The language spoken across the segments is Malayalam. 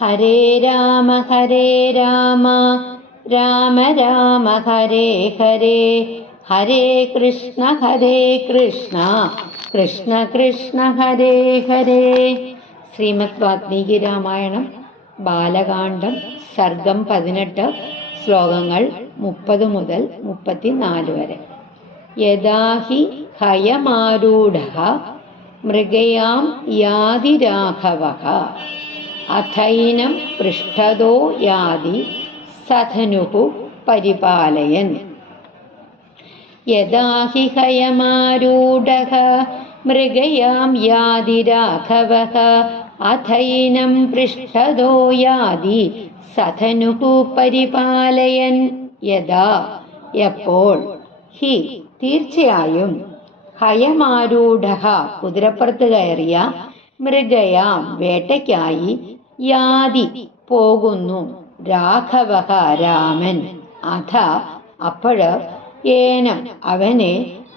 ഹരേ രാമ രാമ രാമ ഹരേ ഹരേ, ഹരേ കൃഷ്ണ കൃഷ്ണ കൃഷ്ണ ഹരേ ഹരേ. ശ്രീമദ് വാൽമീകി രാമായണം ബാലകാണ്ഡം സർഗം 18 ശ്ലോകങ്ങൾ 30 മുതൽ 34 വരെ. യദാ ഹി ഹയമാരൂഢഃ മൃഗയാം യാതി രാഘവഃ അഥൈനം പൃഷ്ഠതോ യാതി സധനുഃ പരിപാലയൻ. യദാ ഹി ഹയമാരൂഢഃ മൃഗയാം യാതി രാഘവഃ അഥൈനം പൃഷ്ഠതോ യാതി സധനുഃ പരിപാലയൻ. യദാ എപ്പോൾ, ഹി തീർച്ചയായും, ഹയമാരൂഢഃ കുതിരപ്പുറത്ത് കയറിയ, മൃഗയാം വേട്ടയ്ക്കായി, യാതി പോകുന്നു, രാഘവഃ രാമൻ, അഥ അപ്പോഴ്, ഏനം അവനെ,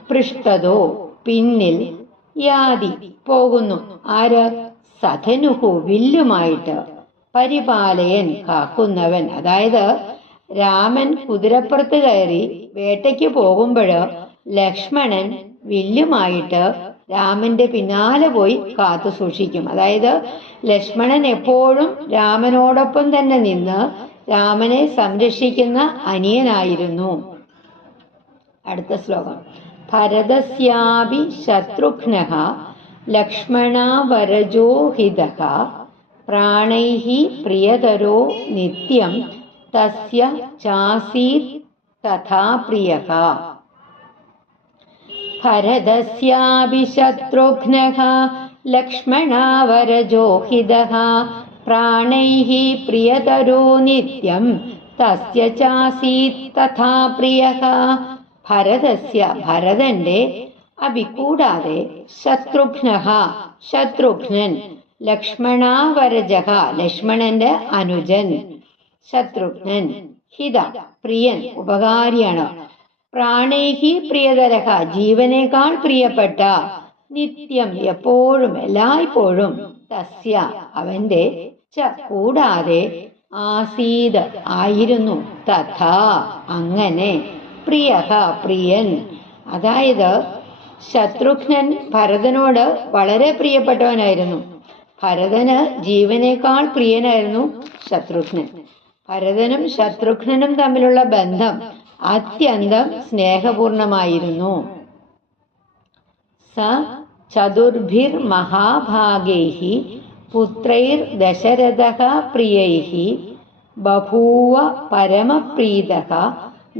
പൃഷ്ഠതോ പിന്നിൽ, യാതി പോകുന്നു, ആര്, സധനുഹു വില്ലുമായിട്ട്, പരിപാലയൻ കാക്കുന്നവൻ. അതായത് രാമൻ കുതിരപ്പുറത്ത് കയറി വേട്ടയ്ക്ക് പോകുമ്പോൾ ലക്ഷ്മണൻ വില്ലുമായിട്ട് രാമന്റെ പിന്നാലെ പോയി കാത്തു സൂക്ഷിക്കും. അതായത് ലക്ഷ്മണൻ എപ്പോഴും രാമനോടൊപ്പം തന്നെ നിന്ന് രാമനെ സംരക്ഷിക്കുന്ന അനിയനായിരുന്നു. അടുത്ത ശ്ലോകം. ഭരതസ്യാപി ശത്രുഘ്നഃ ലക്ഷ്മണാവരജോ ഹിതഃ പ്രാണൈഃ പ്രിയതരോ നിത്യം തസ്യ ചാസീത് തഥാ പ്രിയഃ. ഭരതസ്യാപി ശത്രുഘ്നഃ ലക്ഷ്മണാവരജോ ഹിതഃ പ്രാണൈഃ പ്രിയതരോ നിത്യം തസ്യ ചാസീത് തഥാ പ്രിയഃ. ഭരതസ്യ ഭരതന്റെ, അഭി കൂടാതെ, ശത്രുഘ്നഃ ശത്രുഘ്നൻ, ലക്ഷ്മണാവരജഃ ലക്ഷ്മണന്റെ അനുജൻ, ശത്രുഘ്നൻ, ഹിത പ്രിയൻ ഉപകാരിയാണ്, പ്രാണൈഹി പ്രിയതരഃ ജീവനേക്കാൾ പ്രിയപ്പെട്ട, നിത്യം എപ്പോഴും എല്ലായ്പ്പോഴും, തസ്യ അവന്റെ, ച കൂടാതെ, ആസീത് ആയിരുന്നു, തഥാ അങ്ങനെ, പ്രിയഃ പ്രിയൻ. അതായത് ശത്രുഘ്നൻ ഭരതനോട് വളരെ പ്രിയപ്പെട്ടവനായിരുന്നു. ഭരതന് ജീവനേക്കാൾ പ്രിയനായിരുന്നു ശത്രുഘ്നൻ. ഭരതനും ശത്രുഘ്നനും തമ്മിലുള്ള ബന്ധം അത്യന്തം സ്നേഹപൂർണമായിരുന്നു. സ ചതുർഭിർ മഹാഭാഗൈഃ പുത്രൈർ ദശരഥഃ പ്രിയൈഃ ബഭൂവ പരമപ്രീതഃ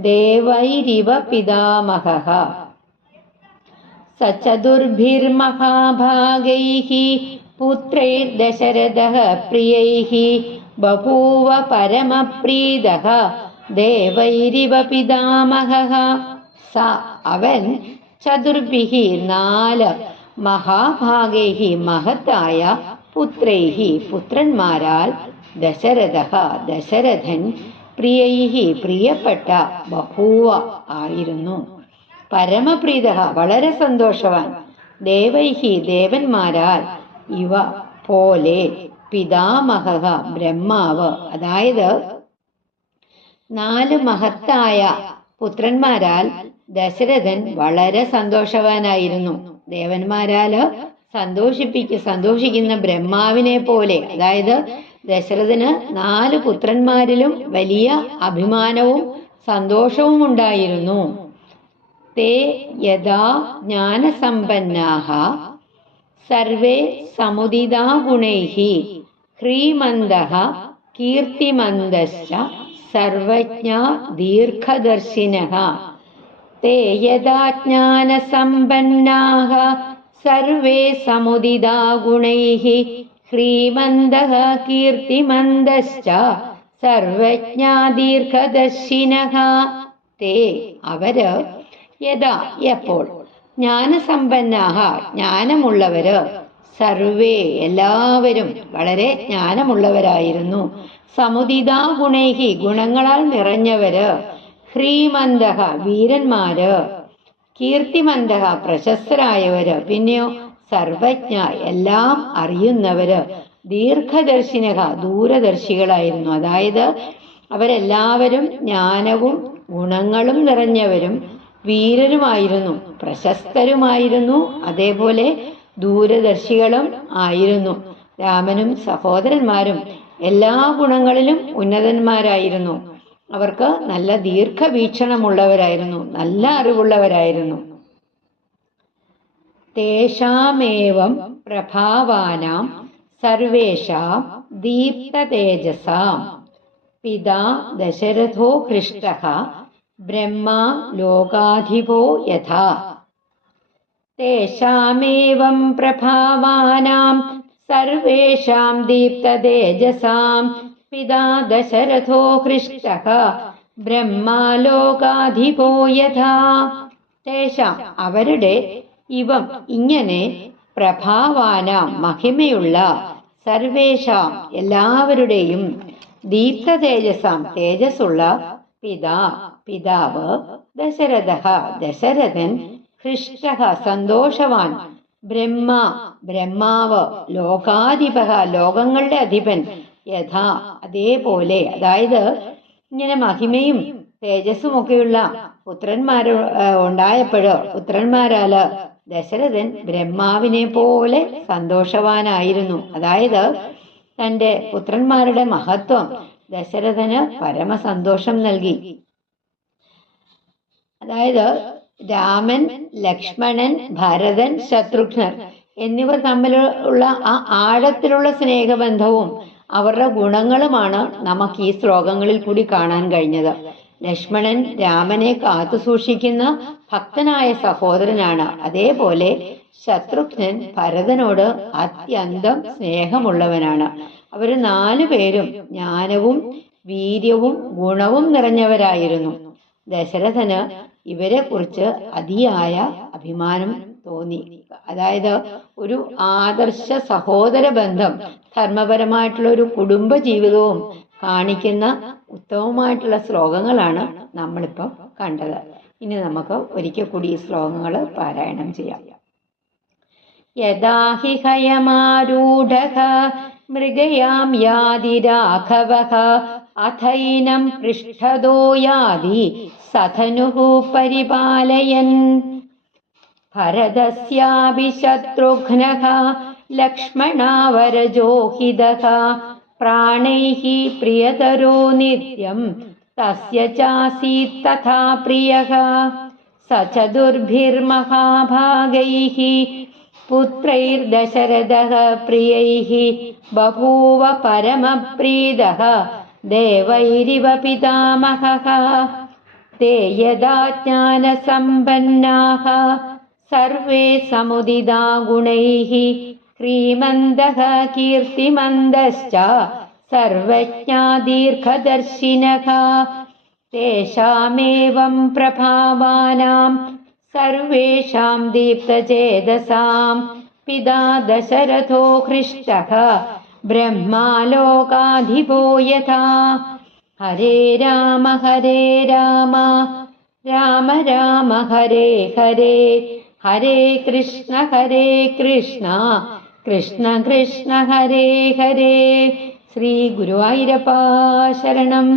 ദേവൈരിവ പിതാമഹഃ. സചതുർഭിർ മഹാഭാഗൈഃ പുത്രൈർ ദശരഥഃ പ്രിയൈഃ ബഭൂവ പരമപ്രീതഃ ദേവൈരിവ പിതാമഹഃ. സ അവൻ, ചതുർഭിഃ 4, മഹാഭാഗൈഃ മഹത്തായ, പുത്രൈഃ പുത്രന്മാരാൽ, ദശരഥഃ ദശരഥൻ, പ്രിയൈഃ പ്രിയപ്പെട്ട, ബഭൂവ ആയിരുന്നു, പരമപ്രീതഃ വളരെ സന്തോഷവാൻ, ദേവൈഃ ദേവന്മാരാൽ, ഇവ പോലെ, പിതാമഹഃ ബ്രഹ്മാവ്. അതായത് 4 മഹത്തായ പുത്രന്മാരാൽ ദശരഥൻ വളരെ സന്തോഷവാനായിരുന്നു. ദേവന്മാരാല് സന്തോഷിക്കുന്ന ബ്രഹ്മാവിനെ പോലെ. അതായത് ദശരഥന് 4 പുത്രന്മാരിലും വലിയ അഭിമാനവും സന്തോഷവും ഉണ്ടായിരുന്നു. തേ യഥാ ജ്ഞാനസമ്പന്നാഃ സർവേ സമുദിതാ ഗുണൈഃ ഹ്രീമന്തഃ കീർത്തിമന്തശ്ച സർവജ്ഞാ ദീർഘദർശിനഃ. തേ യഥാ ജ്ഞാനസമ്പന്നാഃ സർവേ സമുദിതാ ഗുണൈഃ ഹ്രീമന്തഃ കീർത്തിമന്തശ്ച സർവജ്ഞാ ദീർഘദർശിനഃ. തേ അവര്, യഥാ എപ്പോൾ, ജ്ഞാനസമ്പന്നാഃ ജ്ഞാനമുള്ളവര്, സർവേ എല്ലാവരും വളരെ ജ്ഞാനമുള്ളവരായിരുന്നു, സമുദിതാ ഗുണൈഃ ഗുണങ്ങളാൽ നിറഞ്ഞവര്, ഹ്രീമന്തഃ വീരന്മാര്, കീർത്തിമന്തഃ പ്രശസ്തരായവര്, പിന്നെയോ സർവജ്ഞ എല്ലാം അറിയുന്നവര്, ദീർഘദർശിനക ദൂരദർശികളായിരുന്നു. അതായത് അവരെല്ലാവരും ജ്ഞാനവും ഗുണങ്ങളും നിറഞ്ഞവരും വീരരുമായിരുന്നു, പ്രശസ്തരുമായിരുന്നു, അതേപോലെ ദൂരദർശികളും ആയിരുന്നു. രാമനും സഹോദരന്മാരും എല്ലാ ഗുണങ്ങളിലും ഉന്നതന്മാരായിരുന്നു. അവർക്ക് നല്ല ദീർഘവീക്ഷണമുള്ളവരായിരുന്നു, നല്ല അറിവുള്ളവരായിരുന്നു. തേഷാമേവം പ്രഭാവാനാം സർവേഷാം ദീപ്തതേജസാം പിതാ ദശരഥോ ഹൃഷ്ടഃ ബ്രഹ്മാ ലോകാധിപോ യഥാ. തേഷാമേവം പ്രഭാവാനാം സർവേഷാം ദീപ്തതേജസാം പിതാ ദശരഥോ ഹൃഷ്ടഃ ബ്രഹ്മാ ലോകാധിപോ യഥാ. തേഷാം അവരുടെ, ഇവം ഇങ്ങനെ, പ്രഭാവാനാം മഹിമയുള്ള, സർവേഷാം എല്ലാവരുടെയും, ദീപ്തതേജസാം തേജസ്സുള്ള, പിതാവ്, ദശരഥഃ ദശരഥൻ, ഹൃഷ്ടഃ സന്തോഷവാൻ, ബ്രഹ്മാവ്, ലോകാധിപഃ ലോകങ്ങളുടെ അധിപൻ, യഥാ അതേപോലെ. അതായത് ഇങ്ങനെ മഹിമയും തേജസ്സുമൊക്കെയുള്ള പുത്രന്മാര് ഉണ്ടായപ്പോഴ് പുത്രന്മാരാല് ദശരഥൻ ബ്രഹ്മാവിനെ പോലെ സന്തോഷവാനായിരുന്നു. അതായത് തൻ്റെ പുത്രന്മാരുടെ മഹത്വം ദശരഥന് പരമസന്തോഷം നൽകി. അതായത് രാമൻ, ലക്ഷ്മണൻ, ഭരതൻ, ശത്രുഘ്നൻ എന്നിവർ തമ്മിലുള്ള ആ ആഴത്തിലുള്ള സ്നേഹബന്ധവും അവരുടെ ഗുണങ്ങളുമാണ് നമുക്ക് ഈ ശ്ലോകങ്ങളിൽ കൂടി കാണാൻ കഴിഞ്ഞത്. ലക്ഷ്മണൻ രാമനെ കാത്തു സൂക്ഷിക്കുന്ന ഭക്തനായ സഹോദരനാണ്. അതേപോലെ ശത്രുഘ്നൻ ഭരതനോട് അത്യന്തം സ്നേഹമുള്ളവനാണ്. അവർ 4 പേരും ജ്ഞാനവും വീര്യവും ഗുണവും നിറഞ്ഞവരായിരുന്നു. ദശരഥന് ഇവരെ കുറിച്ച് അതിയായ അഭിമാനം തോന്നി. അതായത് ഒരു ആദർശ സഹോദര ബന്ധം, ധർമ്മപരമായിട്ടുള്ള ഒരു കുടുംബ ജീവിതവും കാണിക്കുന്ന ഉത്തമമായിട്ടുള്ള ശ്ലോകങ്ങളാണ് നമ്മളിപ്പോൾ കണ്ടത്. ഇനി നമുക്ക് ഒരിക്കൽ കൂടി ഈ ശ്ലോകങ്ങൾ പാരായണം ചെയ്യാം. യദാ ഹി ഹയമാരൂഢഃ മൃഗയാം യാതി രാഘവഃ അഥൈനം പൃഷ്ഠതോ യാതി സധനുഃ പരിപാലയൻ. ഭരതസ്യാപി ശത്രുഘ്നഃ ലക്ഷ്മണാവരജോഹിതഃ പ്രാണൈഃ പ്രിയതരോ നിത്യം തസ്യ ചാസീത് തഥാ പ്രിയഃ. സ ചതുർഭിർമഹാഭാഗൈഃ പുത്രൈർദശരഥഃ പ്രിയൈഃ ബഭൂവ പരമപ്രീതഃ ദേവൈരിവ പിതാമഹഃ. തേ യദാ ജ്ഞാനസമ്പന്നാഃ സർവേ സമുദിതാ ഗുണൈഃ ശ്രീമന്തഃ കീർത്തിമന്തശ്ച സർവജ്ഞാ ദീർഘദർശിനഃ. തേഷാമേവം പ്രഭാവാനാം സർവേഷാം ദീപ്തചേതസാം പിതാ ദശരഥോ ഹൃഷ്ടഃ ബ്രഹ്മാ ലോകാധിപോ യഥാ. ഹരേ രാമ രാമ രാമ ഹരേ ഹരേ, ഹരേ കൃഷ്ണ കൃഷ്ണ കൃഷ്ണ ഹരേ ഹരേ. ശ്രീ ഗുരുവായൂരപ്പ ശരണം.